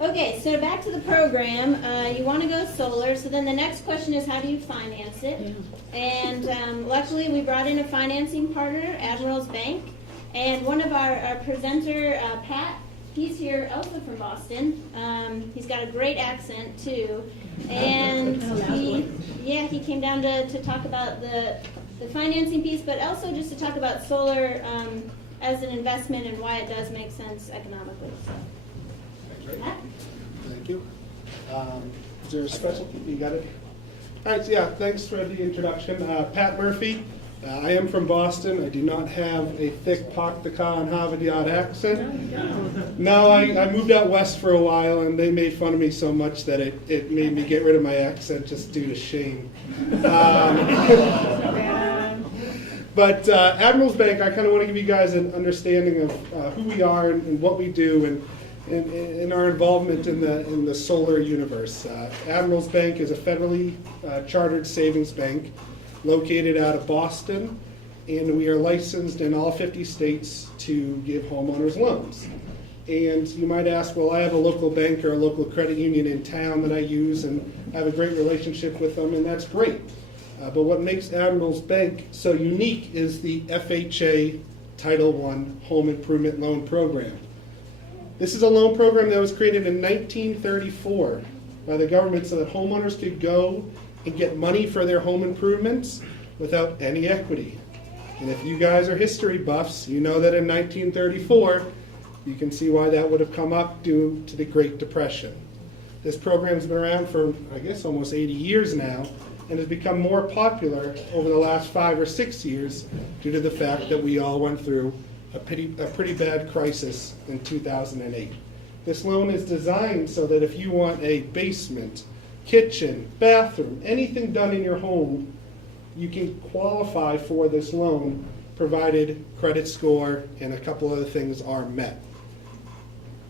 Okay, so back to the program. You want to go solar, so then the next question is how do you finance it? And luckily we brought in a financing partner, Admiral's Bank, and one of our presenter, Pat, he's here also from Boston. He's got a great accent too, and he came down to talk about the financing piece, but also just to talk about solar as an investment and why it does make sense economically. So. Pat? Thank you. Is there a special? You got it? All right, so yeah, thanks for the introduction. Pat Murphy. I am from Boston. I do not have a thick Paktakan Harvard Yard accent. No, I moved out west for a while, and they made fun of me so much that it made me get rid of my accent just due to shame. But Admiral's Bank, I kind of want to give you guys an understanding of who we are and what we do and our involvement in the solar universe. Admiral's Bank is a federally chartered savings bank located out of Boston, and we are licensed in all 50 states to give homeowners loans. And you might ask, well, I have a local bank or a local credit union in town that I use and I have a great relationship with them, and that's great. But what makes Admiral's Bank so unique is the FHA Title I Home Improvement Loan Program. This is a loan program that was created in 1934 by the government so that homeowners could go and get money for their home improvements without any equity. And if you guys are history buffs, you know that in 1934, you can see why that would have come up due to the Great Depression. This program's been around for, I guess, almost 80 years now, and has become more popular over the last 5 or 6 years due to the fact that we all went through a pretty bad crisis in 2008. This loan is designed so that if you want a basement, kitchen, bathroom, anything done in your home, you can qualify for this loan provided credit score and a couple other things are met.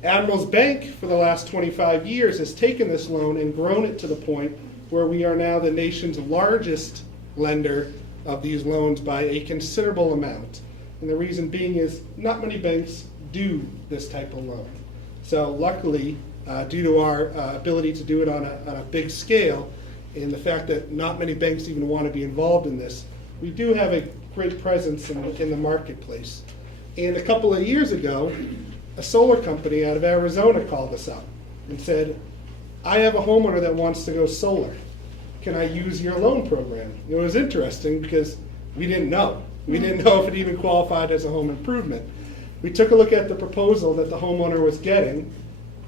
Admiral's Bank for the last 25 years has taken this loan and grown it to the point where we are now the nation's largest lender of these loans by a considerable amount. And the reason being is not many banks do this type of loan. So luckily, due to our ability to do it on a big scale, and the fact that not many banks even want to be involved in this, we do have a great presence in the marketplace. And a couple of years ago, a solar company out of Arizona called us up and said, I have a homeowner that wants to go solar. Can I use your loan program? It was interesting because we didn't know. We didn't know if it even qualified as a home improvement. We took a look at the proposal that the homeowner was getting,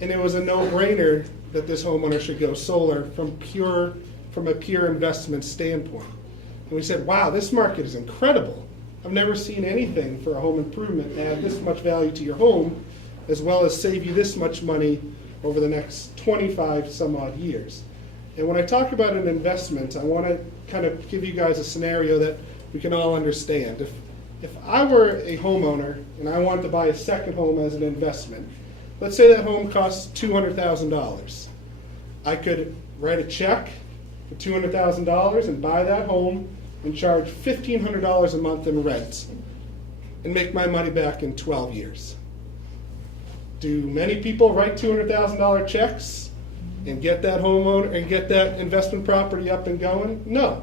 and it was a no-brainer that this homeowner should go solar from a pure investment standpoint. And we said, wow, this market is incredible. I've never seen anything for a home improvement add this much value to your home, as well as save you this much money over the next 25 some odd years. And when I talk about an investment, I want to kind of give you guys a scenario that we can all understand. If I were a homeowner and I wanted to buy a second home as an investment, let's say that home costs $200,000. I could write a check for $200,000 and buy that home and charge $1,500 a month in rent and make my money back in 12 years. Do many people write $200,000 checks and get that homeowner and get that investment property up and going? No.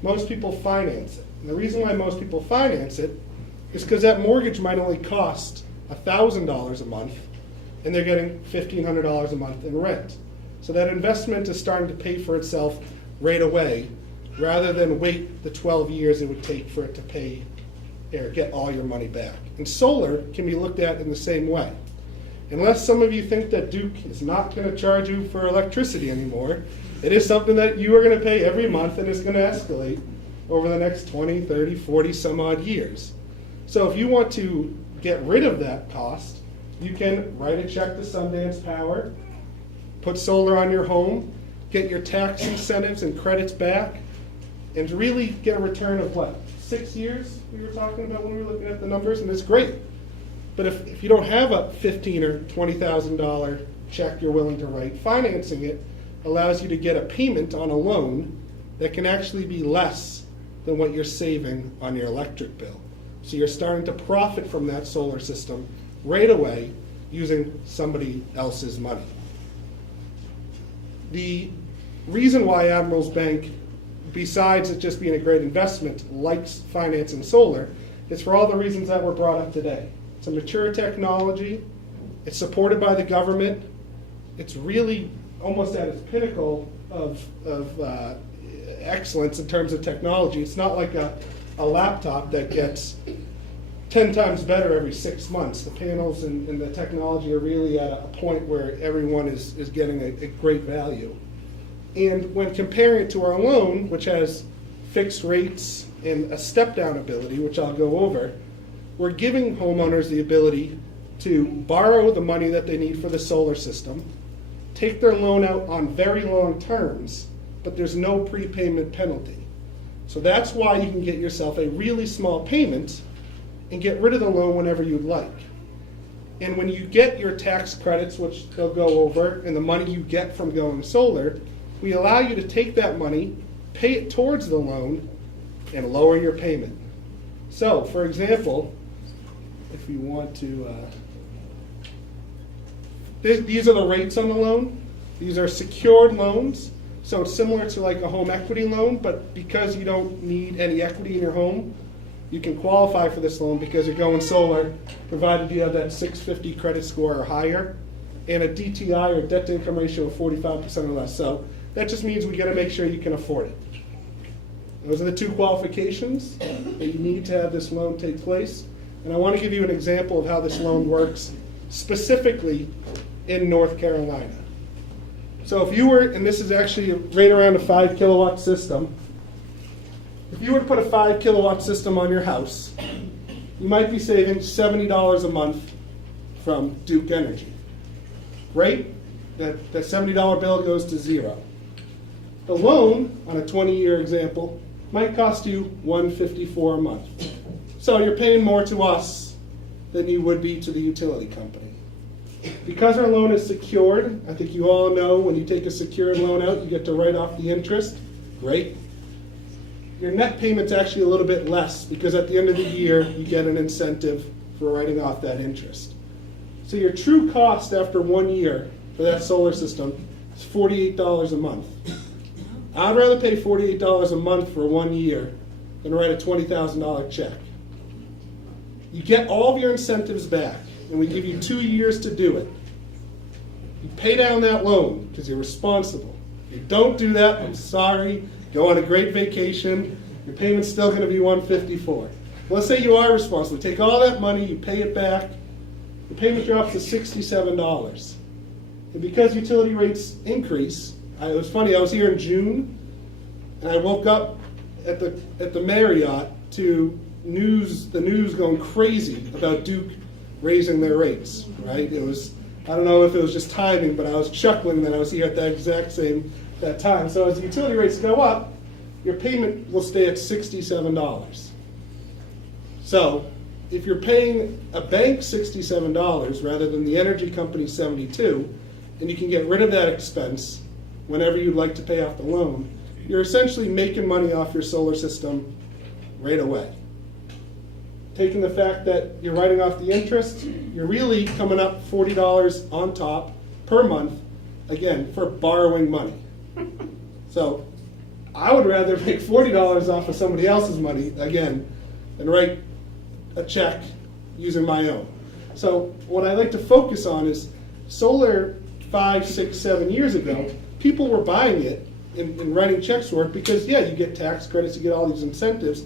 Most people finance it. And the reason why most people finance it is because that mortgage might only cost $1,000 a month and they're getting $1,500 a month in rent. So that investment is starting to pay for itself right away rather than wait the 12 years it would take for it to pay or get all your money back. And solar can be looked at in the same way. Unless some of you think that Duke is not going to charge you for electricity anymore, it is something that you are going to pay every month and it's going to escalate over the next 20, 30, 40 some odd years. So if you want to get rid of that cost, you can write a check to Sundance Power, put solar on your home, get your tax incentives and credits back, and really get a return of what, 6 years we were talking about when we were looking at the numbers, and it's great. But if you don't have a $15,000 or $20,000 check you're willing to write, financing it allows you to get a payment on a loan that can actually be less than what you're saving on your electric bill. So you're starting to profit from that solar system right away using somebody else's money. The reason why Admirals Bank, besides it just being a great investment, likes financing solar, is for all the reasons that were brought up today. It's a mature technology. It's supported by the government. It's really almost at its pinnacle of excellence in terms of technology. It's not like a laptop that gets 10 times better every 6 months. The panels and the technology are really at a point where everyone is getting a great value. And when comparing it to our loan, which has fixed rates and a step-down ability, which I'll go over, we're giving homeowners the ability to borrow the money that they need for the solar system, take their loan out on very long terms, but there's no prepayment penalty. So that's why you can get yourself a really small payment and get rid of the loan whenever you'd like. And when you get your tax credits, which they'll go over, and the money you get from going solar, we allow you to take that money, pay it towards the loan, and lower your payment. So, for example, if you want to, these are the rates on the loan. These are secured loans. So it's similar to like a home equity loan, but because you don't need any equity in your home, you can qualify for this loan because you're going solar, provided you have that 650 credit score or higher, and a DTI or debt to income ratio of 45% or less. So that just means we got to make sure you can afford it. Those are the two qualifications that you need to have this loan take place. And I want to give you an example of how this loan works specifically in North Carolina. So if you were, and this is actually right around a 5 kilowatt system, if you were to put a 5 kilowatt system on your house, you might be saving $70 a month from Duke Energy. Great, that $70 bill goes to zero. The loan, on a 20-year example, might cost you $154 a month. So you're paying more to us than you would be to the utility company. Because our loan is secured, I think you all know when you take a secured loan out, you get to write off the interest. Great. Your net payment's actually a little bit less because at the end of the year, you get an incentive for writing off that interest. So your true cost after 1 year for that solar system is $48 a month. I'd rather pay $48 a month for 1 year than write a $20,000 check. You get all of your incentives back, and we give you 2 years to do it. You pay down that loan because you're responsible. If you don't do that, I'm sorry, go on a great vacation, your payment's still going to be $154. Let's say you are responsible. Take all that money, you pay it back, the payment drops to $67. And because utility rates increase, it was funny, I was here in June, and I woke up at the Marriott to the news going crazy about Duke raising their rates, right? It was, I don't know if it was just timing, but I was chuckling that I was here at that exact same that time. So as the utility rates go up, your payment will stay at $67. So if you're paying a bank $67 rather than the energy company $72, and you can get rid of that expense whenever you'd like to pay off the loan, you're essentially making money off your solar system right away. Taking the fact that you're writing off the interest, you're really coming up $40 on top per month, again, for borrowing money. So I would rather make $40 off of somebody else's money, again, than write a check using my own. So what I like to focus on is solar 5, 6, 7 years ago, people were buying it and writing checks for it because, yeah, you get tax credits, you get all these incentives.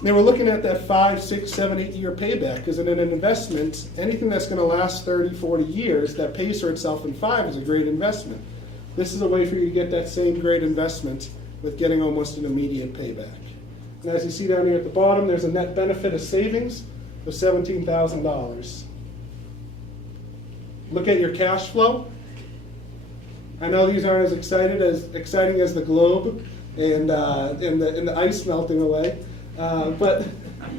They were looking at that 5, 6, 7, 8 year payback because in an investment, anything that's going to last 30, 40 years that pays for itself in 5 is a great investment. This is a way for you to get that same great investment with getting almost an immediate payback. And as you see down here at the bottom, there's a net benefit of savings of $17,000. Look at your cash flow. I know these aren't as exciting as the globe and the ice melting away. But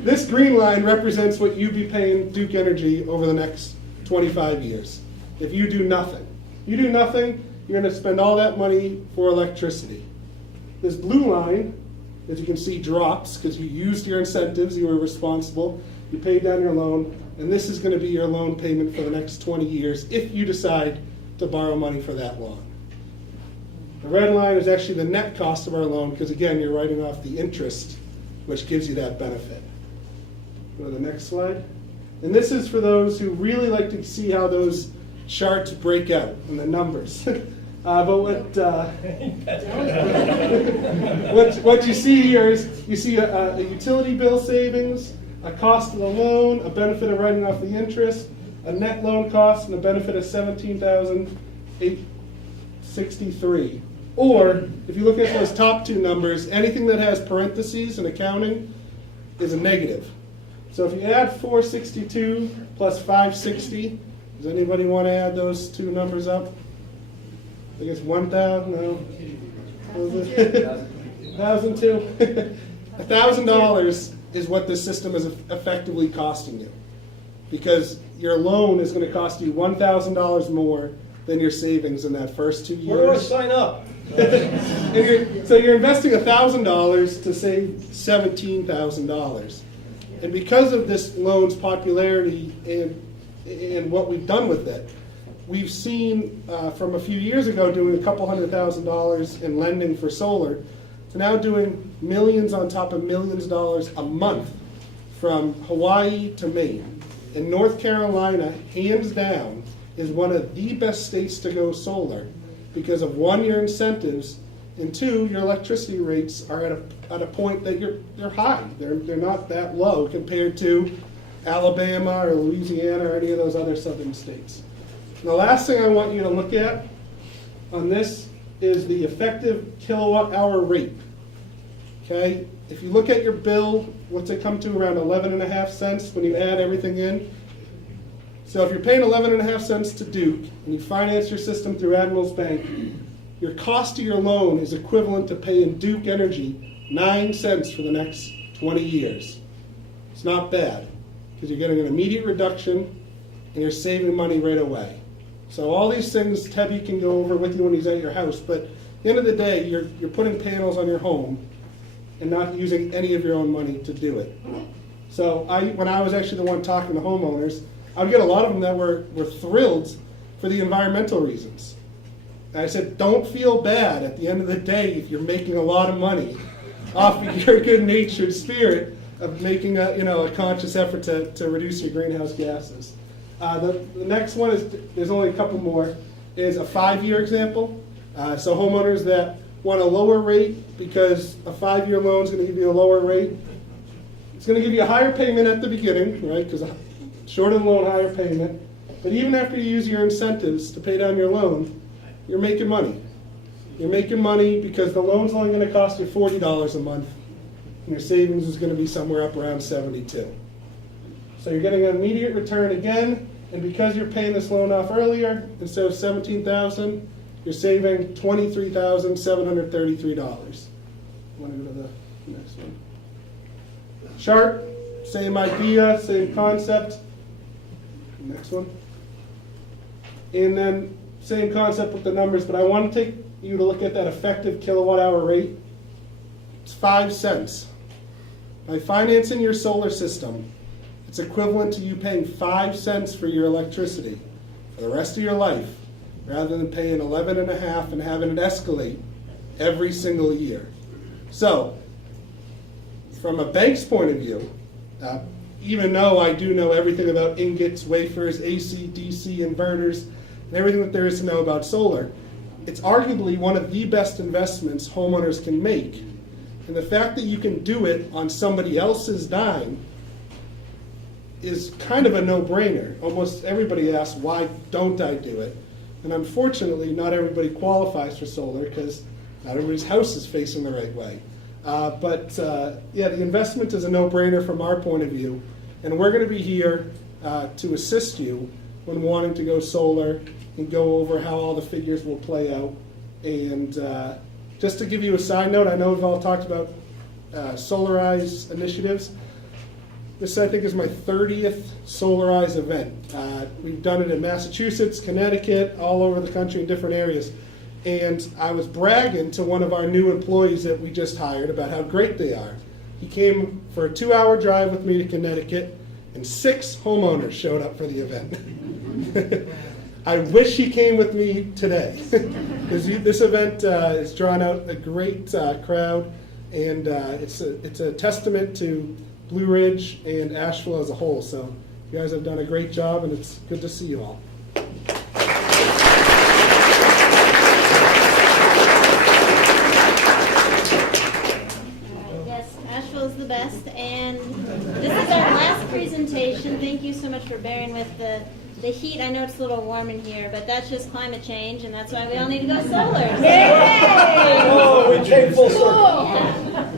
this green line represents what you'd be paying Duke Energy over the next 25 years. If you do nothing. You do nothing, you're going to spend all that money for electricity. This blue line, as you can see, drops because you used your incentives, you were responsible, you paid down your loan, and this is going to be your loan payment for the next 20 years if you decide to borrow money for that long. The red line is actually the net cost of our loan, because again, you're writing off the interest, which gives you that benefit. Go to the next slide. And this is for those who really like to see how those charts break out and the numbers. What you see here is you see a utility bill savings, a cost of the loan, a benefit of writing off the interest, a net loan cost, and a benefit of $17,863. Or if you look at those top two numbers, anything that has parentheses in accounting is a negative. So if you add 462 plus 560, does anybody want to add those two numbers up? I think it's 1,000. No. $1,002. $1,000 is what this system is effectively costing you, because your loan is going to cost you $1,000 more than your savings in that first 2 years. Where do I sign up? So you're investing $1,000 to save $17,000. And because of this loan's popularity and what we've done with it, we've seen from a few years ago doing a couple $100,000 in lending for solar to now doing millions on top of millions of dollars a month from Hawaii to Maine. And North Carolina, hands down, is one of the best states to go solar because of one, your incentives, and two, your electricity rates are at a point that they're high. They're not that low compared to Alabama or Louisiana or any of those other southern states. And the last thing I want you to look at on this is the effective kilowatt hour rate. Okay, if you look at your bill, what's it come to? Around 11.5 cents when you add everything in. So if you're paying 11.5 cents to Duke and you finance your system through Admiral's Bank, your cost of your loan is equivalent to paying Duke Energy 9 cents for the next 20 years. It's not bad, because you're getting an immediate reduction and you're saving money right away. So all these things Tebby can go over with you when he's at your house, but at the end of the day, you're putting panels on your home and not using any of your own money to do it. So when I was actually the one talking to homeowners, I would get a lot of them that were thrilled for the environmental reasons. And I said, don't feel bad at the end of the day if you're making a lot of money off of your good-natured spirit of making a conscious effort to reduce your greenhouse gases. The next one is, there's only a couple more, is a 5-year example. So homeowners that want a lower rate because a 5-year loan is going to give you a lower rate. It's going to give you a higher payment at the beginning, right? Because shorter loan, higher payment. But even after you use your incentives to pay down your loan, you're making money. You're making money because the loan's only going to cost you $40 a month, and your savings is going to be somewhere up around $72. So you're getting an immediate return again, and because you're paying this loan off earlier, instead of $17,000, you're saving $23,733. Want to go to the next one? Chart, same idea, same concept. Next one. And then same concept with the numbers, but I want to take you to look at that effective kilowatt hour rate. It's 5 cents. By financing your solar system, it's equivalent to you paying 5 cents for your electricity for the rest of your life, rather than paying 11.5 and having it escalate every single year. So, from a bank's point of view, even though I do know everything about ingots, wafers, AC, DC, inverters, and everything that there is to know about solar, it's arguably one of the best investments homeowners can make. And the fact that you can do it on somebody else's dime is kind of a no-brainer. Almost everybody asks, why don't I do it? And unfortunately, not everybody qualifies for solar because not everybody's house is facing the right way. Yeah, the investment is a no-brainer from our point of view, and we're going to be here to assist you when wanting to go solar and go over how all the figures will play out. And just to give you a side note, I know we've all talked about Solarize initiatives. This, I think, is my 30th Solarize event. We've done it in Massachusetts, Connecticut, all over the country in different areas. And I was bragging to one of our new employees that we just hired about how great they are. He came for a 2-hour drive with me to Connecticut, and 6 homeowners showed up for the event. I wish he came with me today. This event has drawn out a great crowd, and it's a testament to Blue Ridge and Asheville as a whole. So you guys have done a great job, and it's good to see you all. Yes, Asheville is the best, and this is our last presentation. Thank you so much for bearing with the heat. I know it's a little warm in here, but that's just climate change, and that's why we all need to go solar. Yay! Oh, we came full circle. Yeah.